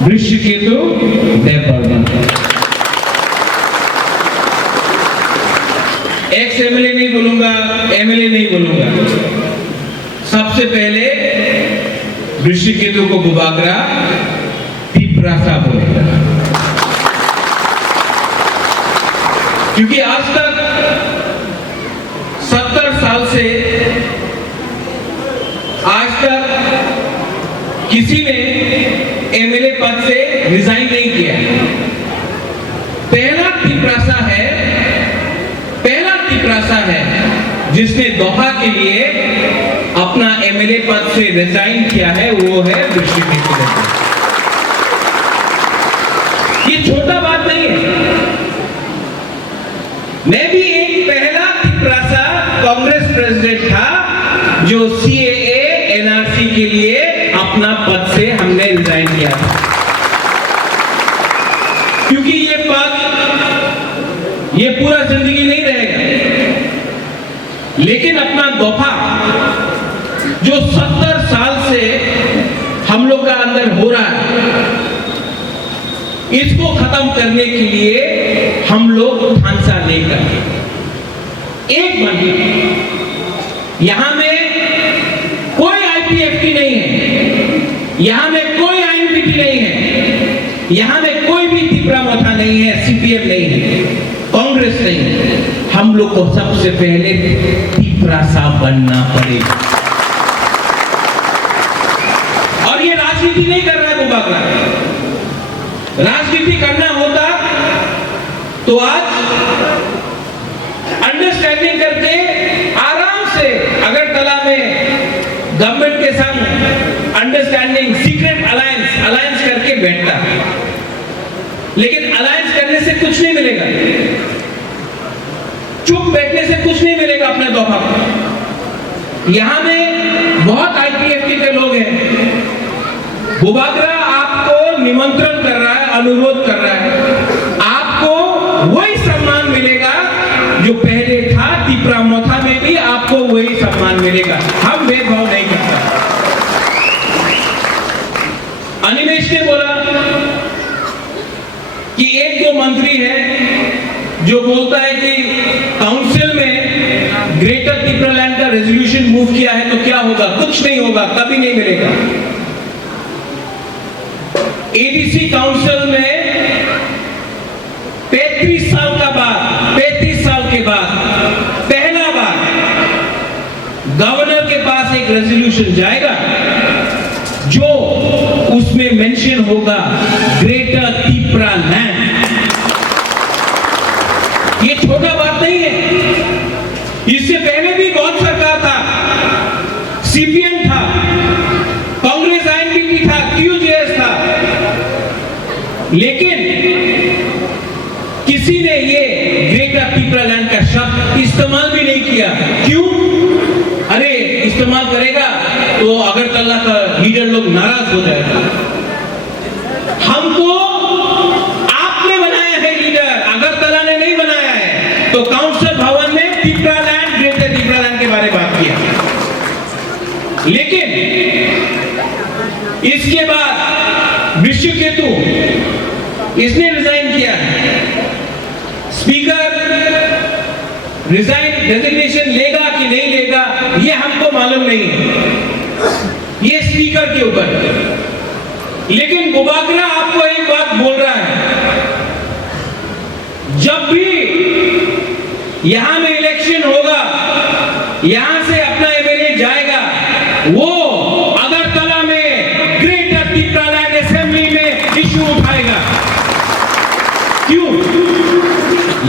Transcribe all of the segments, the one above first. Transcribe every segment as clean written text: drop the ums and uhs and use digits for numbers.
वृश्चिकेतु Devvarman. Ex MLA नहीं बोलूंगा, MLA नहीं बोलूंगा, सबसे पहले वृश्चिकेतु को गुबागरा पिपरासा बोलेगा, क्योंकि आज तक 70 साल से आज तक किसी ने एमएलए पद से रिजाइन नहीं किया। पहला तिपरासा है जिसने दोहा के लिए अपना एमएलए पद से रिजाइन किया है, वो है वृश्चिकेतु। ये छोटा बात नहीं है। मैं भी एक पहला तिपरासा कांग्रेस प्रेसिडेंट था जो सीएए एनआरसी के लिए अपना पद से हमने रिजाइन किया, क्योंकि ये पद ये पूरा जिंदगी नहीं रहेगा, लेकिन अपना दोफा जो 70 साल से हम लोग का अंदर हो रहा है, इसको खत्म करने के लिए हम लोग ठानसा नहीं करते। एक बंदी यहां में कोई आईपीएफटी नहीं है, यहां में कोई आईएनपीटी नहीं है, यहां में कोई भी तिपरा मोथा नहीं है, सीपीएम नहीं है, कांग्रेस नहीं है। हम लोग को सबसे पहले तिपरासा बनना पड़ेगा। और ये राजनीति नहीं कर रहा है गुबागरा। राजनीति करना होता तो आज अंडरस्टैंडिंग करके आराम से अगरतला में गवर्नमेंट के संग अंडरस्टैंडिंग सीक्रेट अलायंस करके बैठता, लेकिन अलायंस करने से कुछ नहीं मिलेगा, चुप बैठने से कुछ नहीं मिलेगा अपने दोफा को। यहां में बहुत आईपीएफटी के लोग हैं। गुबागरा आपको निमंत्रण कर रहा है, अनुरोध कर रहा है, आपको वही सम्मान मिलेगा जो पहले था। तिपरा मोथा में भी आपको वही सम्मान मिलेगा। हम भेदभाव नहीं करते। अनिमेश ने बोला कि एक दो मंत्री है जो बोलता है कि काउंसिल में ग्रेटर तिपरालैंड का रेजोल्यूशन मूव किया है तो क्या होगा? कुछ नहीं होगा, कभी नहीं मिलेगा। एडीसी काउंसिल में 35 साल के बाद पहला बार गवर्नर के पास एक रेजोल्यूशन जाएगा जो उसमें मेंशन होगा ग्रेटर तिपरालैंड। ये छोटा बात नहीं है। इससे पहले भी बहुत सरकार था, सीपीएम था, कांग्रेस आईएनपीटी था, क्यूजेएस था, लेकिन किसी ने ये ग्रेटर तिपरालैंड का शब्द इस्तेमाल भी नहीं किया। क्यों? अरे इस्तेमाल करेगा तो अगरतला का लीडर लोग नाराज हो जाएगा। हमको आपने बनाया है लीडर, अगरतला ने नहीं बनाया है। तो काउंसिल भवन में तिपरालैंड, ग्रेटर तिपरालैंड के बारे में बात किया, लेकिन इसके बाद वृश्चिकेतु इसने रिजाइन किया। स्पीकर रेजिग्नेशन लेगा कि नहीं लेगा ये हमको मालूम नहीं है, ये स्पीकर के ऊपर। लेकिन गुबागरा आपको एक बात बोल रहा है, जब भी यहां में इलेक्शन होगा, यहां से अपना एमएलए जाएगा, वो अगरतला में ग्रेटर तिपरालैंड असेंबली में इश्यू उठाएगा। क्यों?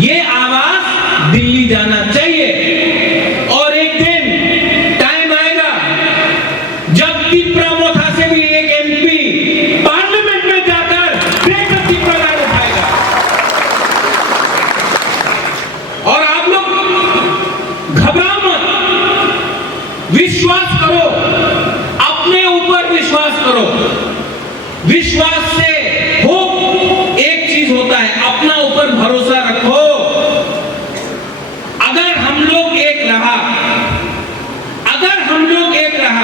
ये आवाज दिल्ली जाना चाहिए। और एक दिन टाइम आएगा जब तिपरा मोथा से भी एक एमपी पार्लियामेंट में जाकर ग्रेटर तिपरालैंड उठाएगा। और आप लोग घबराओ मत, विश्वास करो, अपने ऊपर विश्वास करो। विश्वास से हो एक चीज होता है, अपना ऊपर भरोसा रखो। अगर हम लोग एक रहा,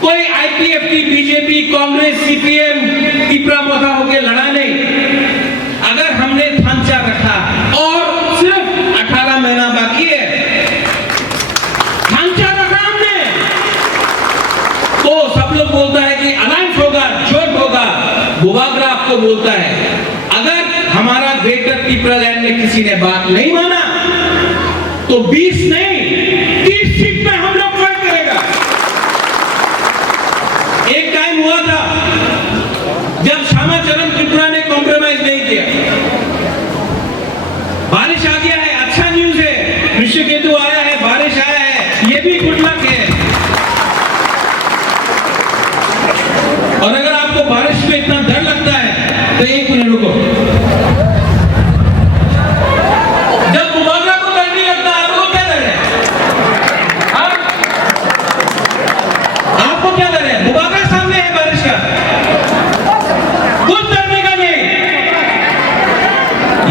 कोई आईपीएफटी, बीजेपी, कांग्रेस, सीपीएम को बोलता है, अगर हमारा ग्रेटर त्रिपुरालैंड में किसी ने बात नहीं माना तो 20 नहीं 30 सीट में हम लोग फाइट करेगा। एक टाइम हुआ था जब श्यामाचरण त्रिपुरा ने कॉम्प्रोमाइज नहीं किया। बारिश आ गया है, अच्छा न्यूज है, ऋषिकेतु आया है, बारिश आया है, ये भी गुड लक है। और अगर आपको बारिश में इतना डर लगता है तो एक मिनट रुको। जब बुबागरा को डर नहीं लगता, आपको क्या डर है? आपको क्या डर है? बुबागरा सामने है बारिश का, कुछ डरने का नहीं।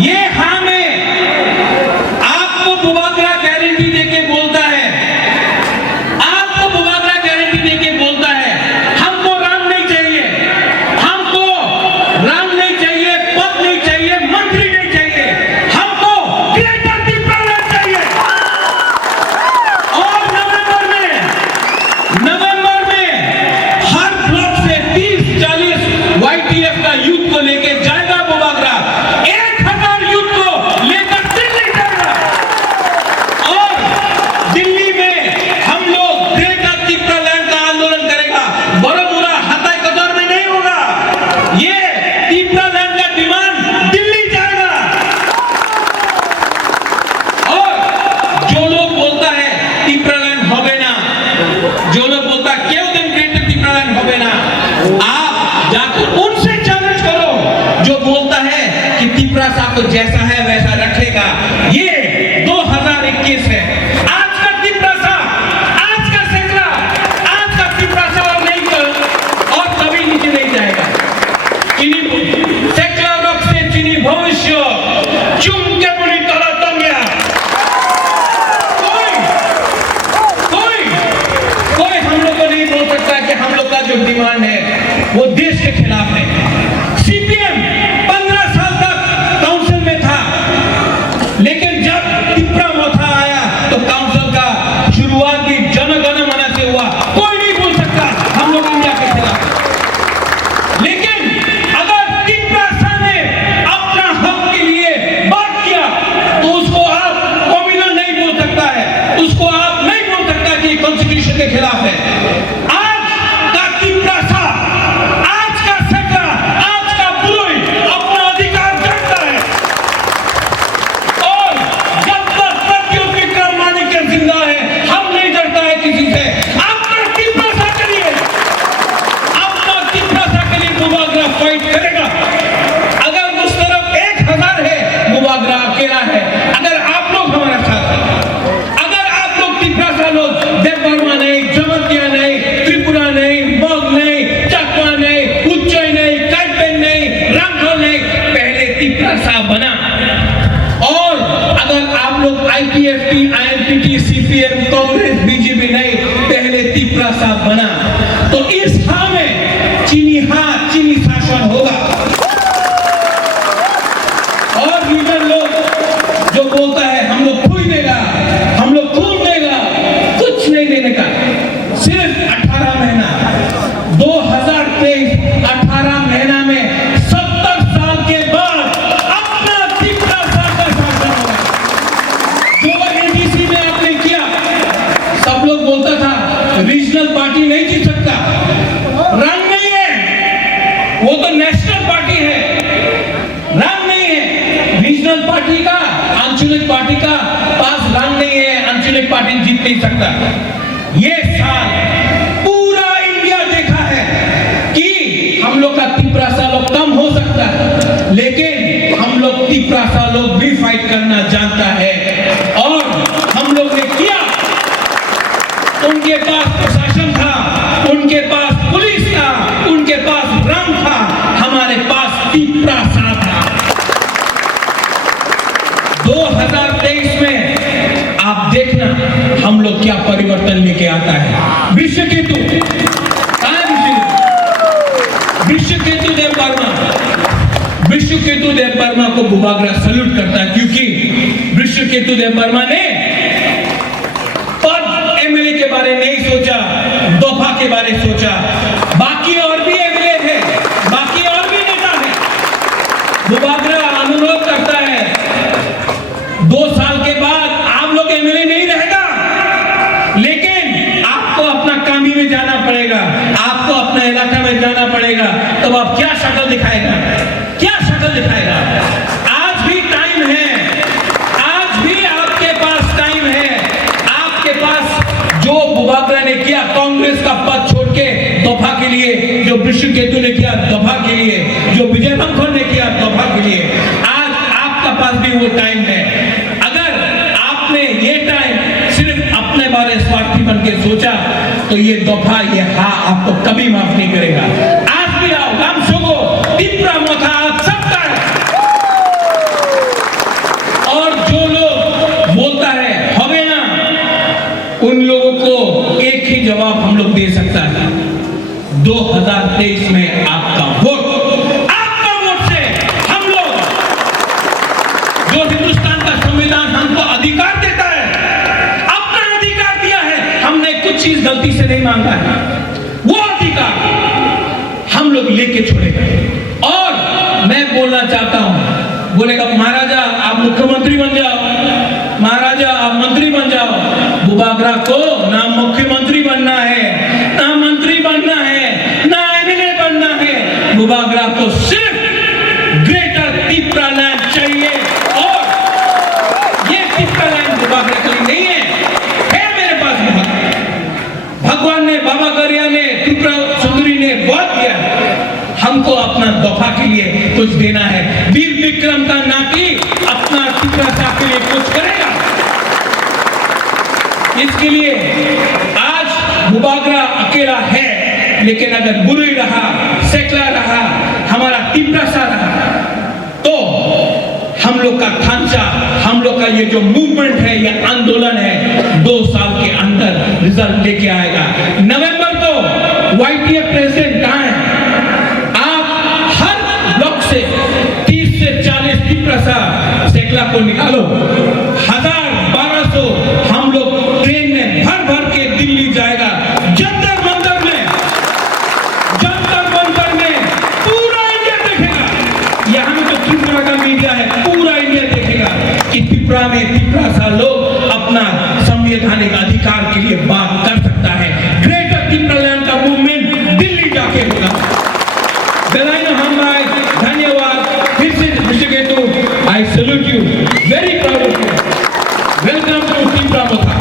ये हाँ में आपको बुबागरा गारंटी देके बोलता है, आपको बुबागरा गारंटी देके बोलता है, हमको राम नहीं चाहिए, हमको राम नहीं चाहिए, पद नहीं चाहिए, मंत्री नहीं चाहिए, हमको ग्रेटर त्रिपुरालैंड चाहिए। और नवंबर में हर ब्लॉक से 30-40 YTF का यूथ को लेके जाएगा बुबागरा, 1000 यूथ को लेकर दिल्ली जाएगा। और दिल्ली में हम लोग ग्रेटर त्रिपुरालैंड का आंदोलन करेगा। बड़ोमुरा हताई कदर में नहीं होगा, ये त्रिपुरालैंड का डिमांड दिल्ली जाएगा। और जो लोग बोलता है त्रिपुरालैंड हो गए ना, जो लोग बोलता है क्यों दिन ग्रेटर त्रिपुरालैंड हो गए ना, आप जाकर उनसे चैलेंज करो जो बोलता है कि त्रिपुरा साहब को जैसा है वैसा रखेगा। ये 2021 है। आज का त्रिपुरा साहब, आज का सेकला, आज का त्रिपुरा साहब नहीं कर और कभी नीचे नहीं जाएगा। चीनी सेकला रॉक से चीनी भविष्य चुम के बुरी तरह तंग गया। कोई हम लोग को नहीं बोल सकता कि हम लोग का जो डिमांड है वो देश के खिलाफ है। सीपीएम 15 साल तक काउंसिल में था, लेकिन जब त्रिपुरा मोथा आया तो काउंसिल का शुरुआत भी जनगण मन से हुआ। कोई नहीं बोल सकता हम लोग इंडिया के खिलाफ। लेकिन अगर त्रिपुरा ने अपना हक के लिए बात किया तो उसको आप कम्युनल नहीं बोल सकता है, उसको आप नहीं बोल सकता कि कॉन्स्टिट्यूशन के खिलाफ है। आज का त्रिपुरा साहब, आज का सेकला, आज का बुरुई अपना अधिकार जानता है। और जब तक प्रत्युत विक्रम माणिक्य जिंदा है, हम नहीं डरता है किसी से। अपना त्रिपुरा सा करिए, अपना त्रिपुरा सा के लिए बुबागरा फाइट करेगा। अगर उस तरफ 1000 है, बुबागरा अकेला है। अगर आप लोग हमारे साथ हैं, अगर आप लोग त्रिपुरा सा लोग, देवबर्मा नहीं, जमतिया नहीं, त्रिपुरा नहीं, मग नहीं, चकमा नहीं, उज्जैन नहीं, काइपेन नहीं, रामखल नहीं, पहले त्रिपुरा सा बना। और अगर आप लोग IPFT, INPT, CPM, Congress, BJP नहीं, पहले त्रिपुरा सा बना, तो इस हाँ में चीनी शासन होगा। और लीडर लोग जो बोलता है हम लोग खून देगा, हम लोग खून देगा, कुछ नहीं देने का। सिर्फ 18 महीना, 2023 18 महीना में 70 साल के बाद अपना त्रिपुरा साल का शासन होगा। जो एडीसी में आपने किया, सब लोग बोलता था रीजनल पार्टी नहीं जीत सकता, रंग नहीं है, वो तो नेशनल पार्टी है, रंग नहीं है। रीजनल पार्टी का, आंचलिक पार्टी का पास रंग नहीं है, आंचलिक पार्टी जीत नहीं सकता। ये साल पूरा इंडिया देखा है कि हम लोग का त्रिपुरा सा लोग कम हो सकता है, लेकिन हम लोग त्रिपुरा सा लोग भी फाइट करना जानता है। और हम लोग ने किया। उनके पास प्रशासन था, उनके पास पुलिस था, उनके पास रंग था, हमारे पास त्रिपुरा सा था। 2023 में आप देखना हम लोग क्या परिवर्तन लेके आता है। विश्वकेतु विश्वकेतु देव वर्मा को बुबागरा सल्यूट करता है, क्योंकि विश्वकेतु देव वर्मा ने पद एमएलए के बारे नहीं सोचा, दफा के बारे सोचा। बाकी और भी एमएलए थे, बाकी और भी नेता हैं, तब आप क्या शक्ल दिखाएगा, क्या शक्ल दिखाएगा? आज भी टाइम है, आज भी आपके पास टाइम है। आपके पास जो बुबाकरा ने किया कांग्रेस का पद छोड़ के दफा के लिए, जो ऋषिकेतु ने किया दफा के लिए, जो विजय राघवन ने किया दफा के लिए, आज आपका पास भी वो टाइम है। अगर आपने ये टाइम सिर्फ अपने बारे स्वार्थी बन के सोचा तो ये दफा, ये हाँ आपको कभी माफ नहीं करेगा। आज भी आओ, गाम सोगो, तीव्रा मोथा आप सबका है। और जो लोग बोलता है हवे ना, उन लोगों को एक ही जवाब हम लोग दे सकता है, 2023 में आपका वोट से हम लोग, जो हिंदुस्तान का संविधान हमको अधिकार देता है, अपना अधिकार दिया है, हमने कुछ चीज गलती से नहीं मांगा है, वो अधिकार हम लोग लेके छोड़ेंगे। और मैं बोलना चाहता हूं, बोलेगा महाराजा आप मुख्यमंत्री बन जाओ, महाराजा आप मंत्री बन जाओ। बुबाकरा को ना मुख्यमंत्री बनना है, ना मंत्री बनना है, ना एमएलए बनना है। बुबाकरा को सिर्फ ग्रेटर तिप्रालैंड चाहिए। और ये तिप्रालैंड बुबाकरा के लिए नहीं है मेरे पास। भगवान ने, बाबा गरिया ने, त्रिपुरा सुंदरी ने बहुत किया, हमको अपना दफा के लिए कुछ देना है। वीर विक्रम का नाती अपना त्रिपुरा साहब के लिए कुछ करेगा। इसके लिए आज बुबाकरा अकेला है, लेकिन अगर बुरी रहा, सेकला रहा, हमारा तिप्रासा रहा, तो हम लोग का ढांचा, हम लोग का ये जो मूवमेंट है, ये आंदोलन है, 2 साल के अंदर रिजल्ट लेके आएगा। नवंबर को वाईटीएफ प्रेसिडेंट कहां है? आप हर ब्लॉक से 30 से 40 तिप्रासा सेकला को निकालो, 1000-1200 हम लोग ट्रेन में भर भर के दिल्ली जाएगा। जंतर मंतर में पूरा इंडिया देखेगा। यहाँ में तो त्रिपुरा का मीडिया है, पूरा इंडिया देखेगा कि त्रिपुरा में तिप्रासा लोग अपना संवैधानिक अधिकार के लिए बात कर सकता है। ग्रेटर तिप्रालैंड का मूवमेंट दिल्ली जाके होगा। दलाइनो हम भाई, धन्यवाद। फिर से Rishiketu, I salute you, very proud of you. Welcome to Tipra Motha.